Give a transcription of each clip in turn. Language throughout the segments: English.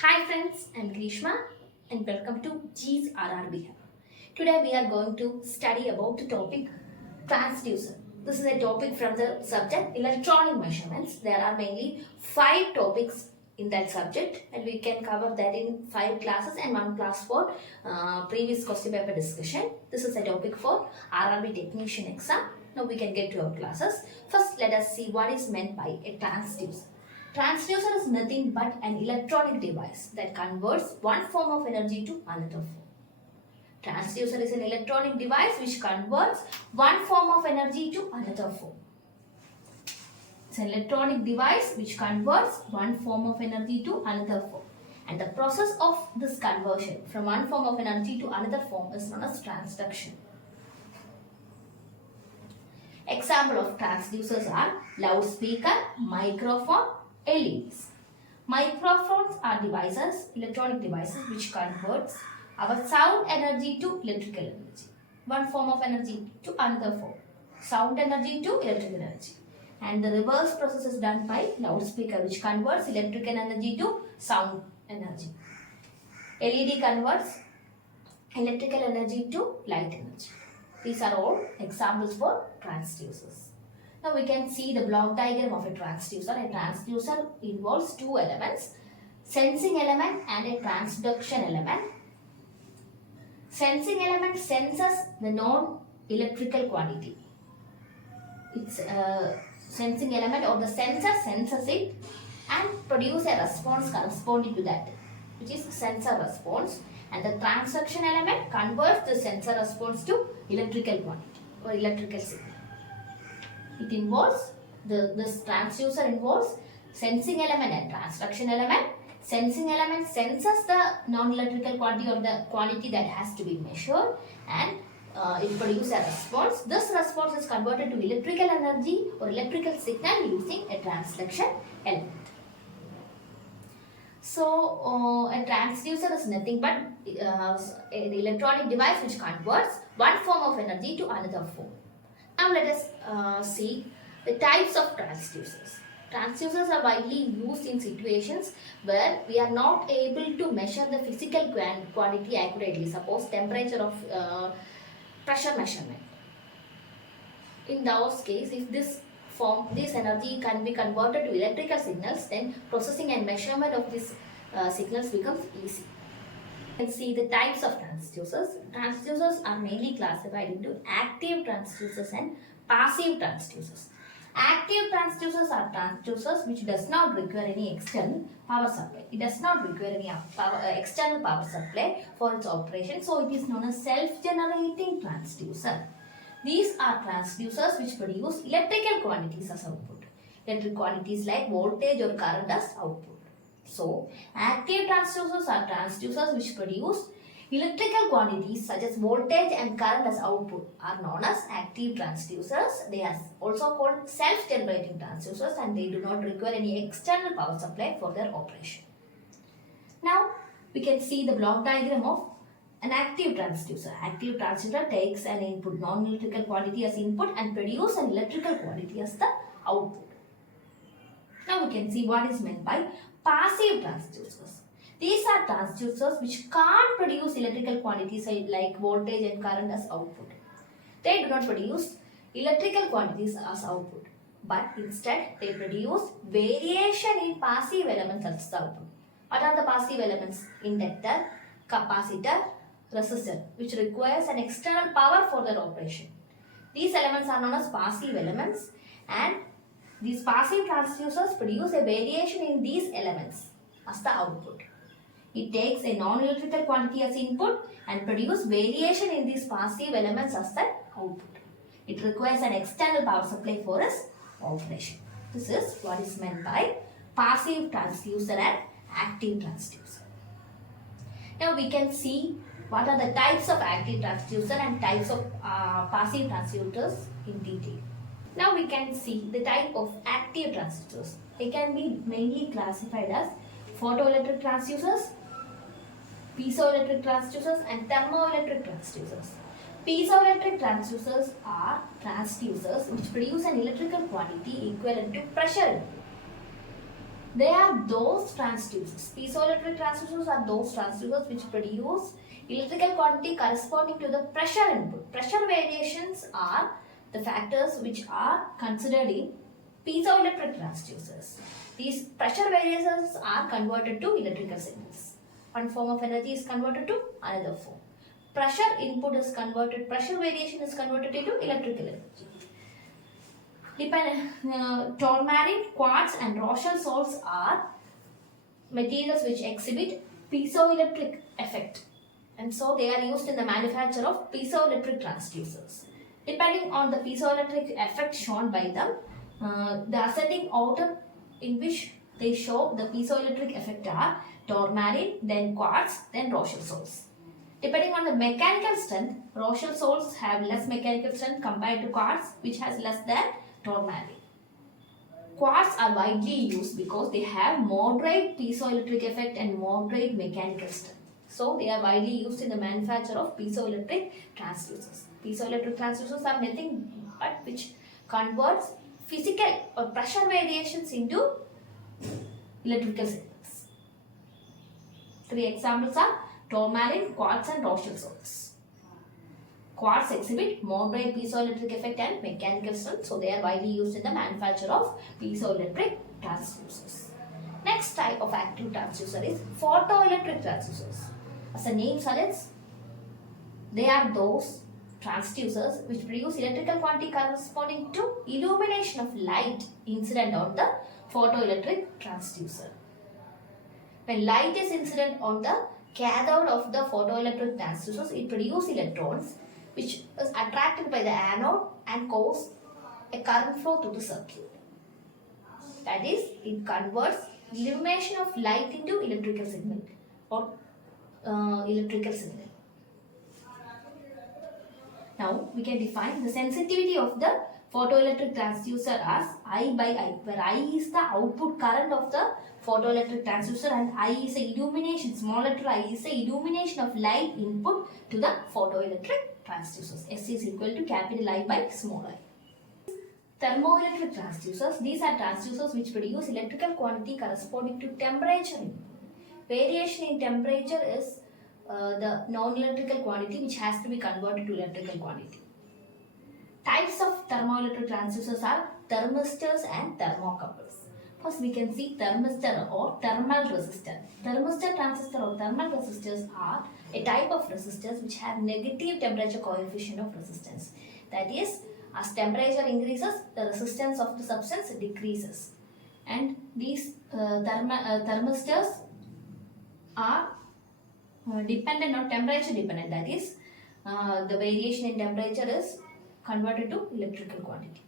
Hi friends, I'm Grishma and welcome to G's RRB. Today we are going to study about the topic transducer. This is a topic from the subject electronic measurements. There are mainly 5 topics in that subject and we can cover that in 5 classes and 1 class for previous question paper discussion. This is a topic for RRB Technician exam. Now we can get to our classes. First let us see what is meant by a transducer. Transducer is nothing but an electronic device that converts one form of energy to another form. Transducer is an electronic device which converts one form of energy to another form. It's an electronic device which converts one form of energy to another form. And the process of this conversion from one form of energy to another form is known as transduction. Example of transducers are loudspeaker, microphone, LEDs. Microphones are devices, electronic devices which converts our sound energy to electrical energy. One form of energy to another form. Sound energy to electrical energy. And the reverse process is done by loudspeaker which converts electrical energy to sound energy. LED converts electrical energy to light energy. These are all examples for transducers. Now we can see the block diagram of a transducer. A transducer involves two elements, sensing element and a transduction element. Sensing element senses the non-electrical quantity. Its sensing element or the sensor senses it and produces a response corresponding to that, which is sensor response. And the transduction element converts the sensor response to electrical quantity or electrical signal. It involves, this transducer involves sensing element and transduction element. Sensing element senses the non-electrical quantity or the quantity that has to be measured and it produces a response. This response is converted to electrical energy or electrical signal using a transduction element. So, a transducer is nothing but an electronic device which converts one form of energy to another form. Now let us see the types of transducers. Transducers are widely used in situations where we are not able to measure the physical quantity accurately. Suppose temperature of pressure measurement. In those cases, if this energy can be converted to electrical signals, then processing and measurement of these signals becomes easy. You can see the types of transducers. Transducers are mainly classified into active transducers and passive transducers. Active transducers are transducers which does not require any external power supply. It does not require any external power supply for its operation. So it is known as self-generating transducer. These are transducers which produce electrical quantities as output. Electric quantities like voltage or current as output. So, active transducers are transducers which produce electrical quantities such as voltage and current as output are known as active transducers. They are also called self-generating transducers and they do not require any external power supply for their operation. Now, we can see the block diagram of an active transducer. Active transducer takes an input, non-electrical quantity as input and produces an electrical quantity as the output. Now we can see what is meant by passive transducers. These are transducers which can't produce electrical quantities like voltage and current as output. They do not produce electrical quantities as output, but instead they produce variation in passive elements as the output. What are the passive elements? Inductor, capacitor, resistor, which requires an external power for their operation. These elements are known as passive elements and these passive transducers produce a variation in these elements as the output. It takes a non-electrical quantity as input and produces variation in these passive elements as the output. It requires an external power supply for its operation. This is what is meant by passive transducer and active transducer. Now we can see what are the types of active transducer and types of passive transducers in detail. Now we can see the type of active transducers. They can be mainly classified as photoelectric transducers, piezoelectric transducers and thermoelectric transducers. Piezoelectric transducers are transducers which produce an electrical quantity equivalent to pressure. They are those transducers. Piezoelectric transducers are those transducers which produce electrical quantity corresponding to the pressure input. Pressure variations are the factors which are considered in piezoelectric transducers. These pressure variations are converted to electrical signals. One form of energy is converted to another form. Pressure input is converted, pressure variation is converted into electrical energy. Tourmaline, quartz and Rochelle salts are materials which exhibit piezoelectric effect, and so they are used in the manufacture of piezoelectric transducers. Depending on the piezoelectric effect shown by them, the ascending order in which they show the piezoelectric effect are tourmaline, then quartz, then Rochelle salts. Depending on the mechanical strength, Rochelle salts have less mechanical strength compared to quartz, which has less than tourmaline. Quartz are widely used because they have moderate piezoelectric effect and moderate mechanical strength. So they are widely used in the manufacture of piezoelectric transducers. Piezoelectric transducers are nothing but which converts physical or pressure variations into electrical signals. Three examples are tourmaline, quartz and Rochelle salts. Quartz exhibit moderate piezoelectric effect and mechanical strength, so they are widely used in the manufacture of piezoelectric transducers. Next type of active transducer is photoelectric transducers. As the name suggests, they are those transducers which produce electrical quantity corresponding to illumination of light incident on the photoelectric transducer. When light is incident on the cathode of the photoelectric transducers, it produces electrons which is attracted by the anode and cause a current flow through the circuit. That is, it converts illumination of light into electrical signal or electrical signal. Now we can define the sensitivity of the photoelectric transducer as I by I, where I is the output current of the photoelectric transducer and I is the illumination, small letter I is the illumination of light input to the photoelectric transducers. S is equal to capital I by small I. Thermoelectric transducers. These are transducers which produce electrical quantity corresponding to temperature. Variation in temperature is the non-electrical quantity which has to be converted to electrical quantity. Types of thermoelectric transducers are thermistors and thermocouples. First we can see thermistor or thermal resistor. Thermistor transistor or thermal resistors are a type of resistors which have negative temperature coefficient of resistance. That is, as temperature increases, the resistance of the substance decreases. And these thermistors are dependent on temperature dependent. That is, the variation in temperature is converted to electrical quantity.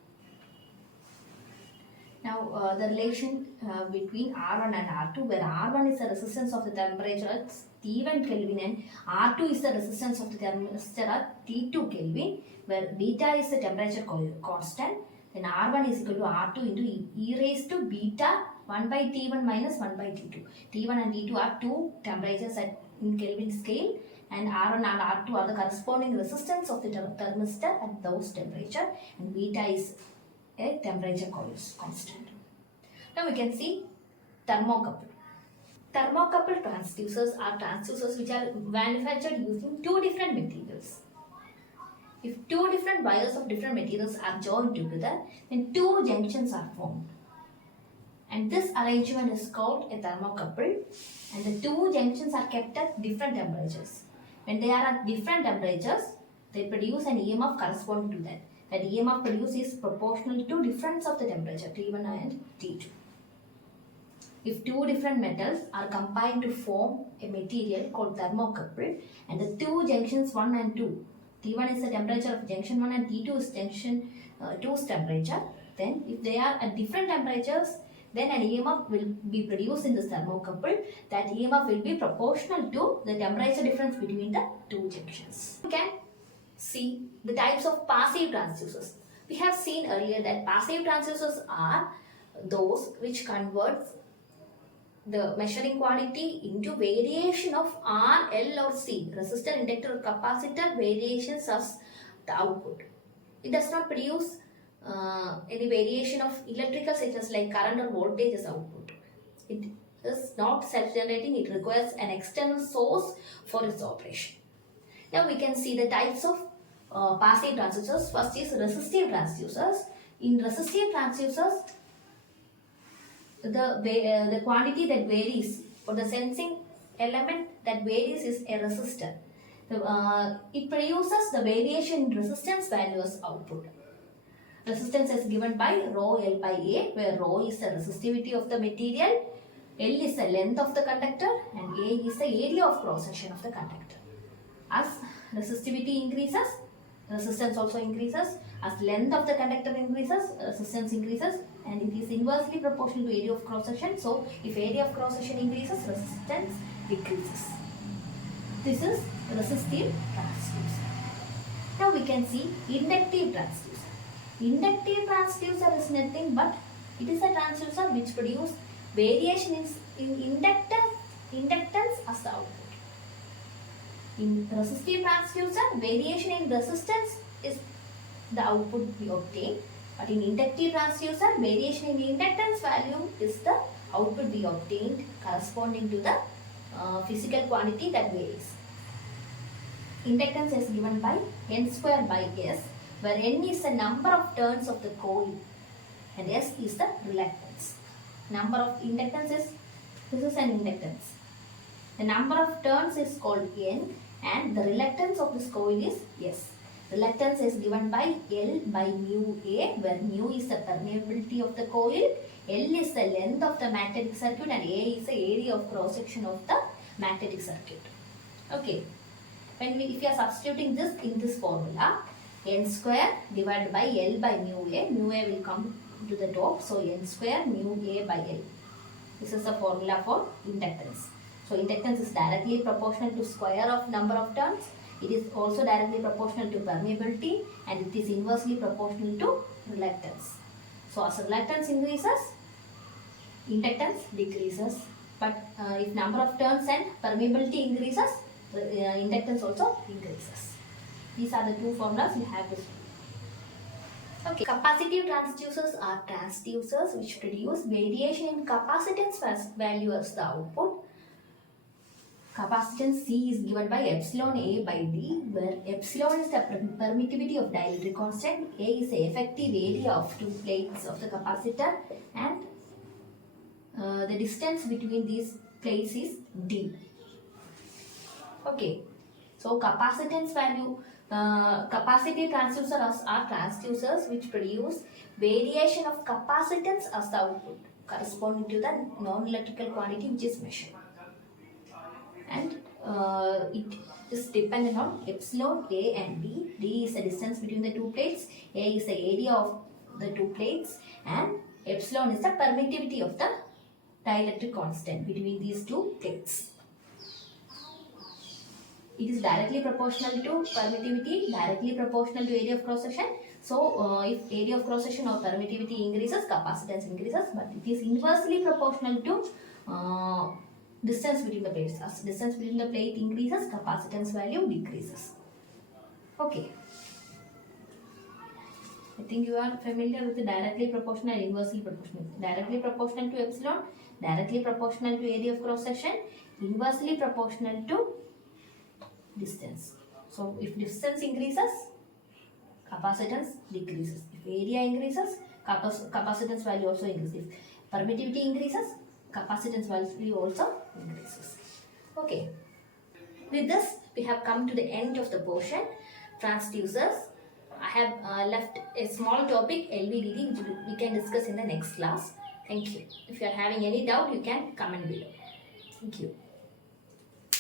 Now the relation between R1 and R2, where R1 is the resistance of the temperature at T1 Kelvin and R2 is the resistance of the thermistor at T2 Kelvin, where beta is the temperature constant. Then R1 is equal to R2 into e raised to beta 1 by T1 minus 1 by T2. T1 and T2 are two temperatures in Kelvin scale, and R1 and R2 are the corresponding resistance of the thermistor at those temperature, and beta is a temperature constant. Now we can see thermocouple. Thermocouple transducers are transducers which are manufactured using two different materials. If two different wires of different materials are joined together, then two junctions are formed. And this arrangement is called a thermocouple, and the two junctions are kept at different temperatures. When they are at different temperatures, they produce an EMF corresponding to that. That EMF produced is proportional to difference of the temperature T1 and T2. If two different metals are combined to form a material called thermocouple, and the two junctions 1 and 2, T1 is the temperature of junction 1 and T2 is junction 2's temperature, then if they are at different temperatures, then an EMF will be produced in this thermocouple. That EMF will be proportional to the temperature difference between the two junctions. We can see the types of passive transducers. We have seen earlier that passive transducers are those which convert the measuring quantity into variation of R, L or C, resistor, inductor or capacitor variations as the output. It does not produce any variation of electrical signals like current or voltage as output. It is not self-generating. It requires an external source for its operation. Now we can see the types of passive transducers. First is resistive transducers. In resistive transducers, the quantity that varies for the sensing element that varies is a resistor. It produces the variation in resistance value as output. Resistance is given by rho L by A, where rho is the resistivity of the material, L is the length of the conductor, and A is the area of cross section of the conductor. As resistivity increases, resistance also increases. As length of the conductor increases, resistance increases, and it is inversely proportional to area of cross section. So, if area of cross section increases, resistance decreases. This is resistive transducer. Now we can see inductive transducer. Inductive transducer is nothing but it is a transducer which produces variation in inductance as the output. In resistive transducer, variation in resistance is the output we obtain. But in inductive transducer, variation in inductance value is the output we obtained corresponding to the physical quantity that varies. Inductance is given by N square by S, where N is the number of turns of the coil and S is the reluctance. Number of inductance is, this is an inductance. The number of turns is called N and the reluctance of this coil is S. Reluctance is given by L by mu A, where mu is the permeability of the coil, L is the length of the magnetic circuit, and A is the area of cross section of the magnetic circuit. Okay. If we are substituting this in this formula, N square divided by L by mu A will come to the top. So, N square mu A by L. This is the formula for inductance. So, inductance is directly proportional to square of number of turns. It is also directly proportional to permeability and it is inversely proportional to reluctance. So, as reluctance increases, inductance decreases. But if number of turns and permeability increases, inductance also increases. These are the two formulas you have to study. Okay. Capacitive transducers are transducers which produce variation in capacitance value as the output. Capacitance C is given by epsilon A by D, where epsilon is the permittivity of dielectric constant, A is the effective area of two plates of the capacitor, and the distance between these plates is D. Okay, so capacitance value, capacitive transducers are transducers which produce variation of capacitance as the output corresponding to the non-electrical quantity which is measured. And it is dependent on epsilon A and D. D is the distance between the two plates, A is the area of the two plates, and epsilon is the permittivity of the dielectric constant between these two plates. It is directly proportional to permittivity, directly proportional to area of cross section. So, if area of cross section or permittivity increases, capacitance increases, but it is inversely proportional to distance between the plates. As distance between the plate increases, capacitance value decreases. Okay. I think you are familiar with the directly proportional and inversely proportional. Directly proportional to epsilon, directly proportional to area of cross section, inversely proportional to distance. So, if distance increases, capacitance decreases. If area increases, capacitance value also increases. If permittivity increases, capacitance value also increases. Okay. With this, we have come to the end of the portion, transducers. I have left a small topic, LVDT, which we can discuss in the next class. Thank you. If you are having any doubt, you can comment below. Thank you.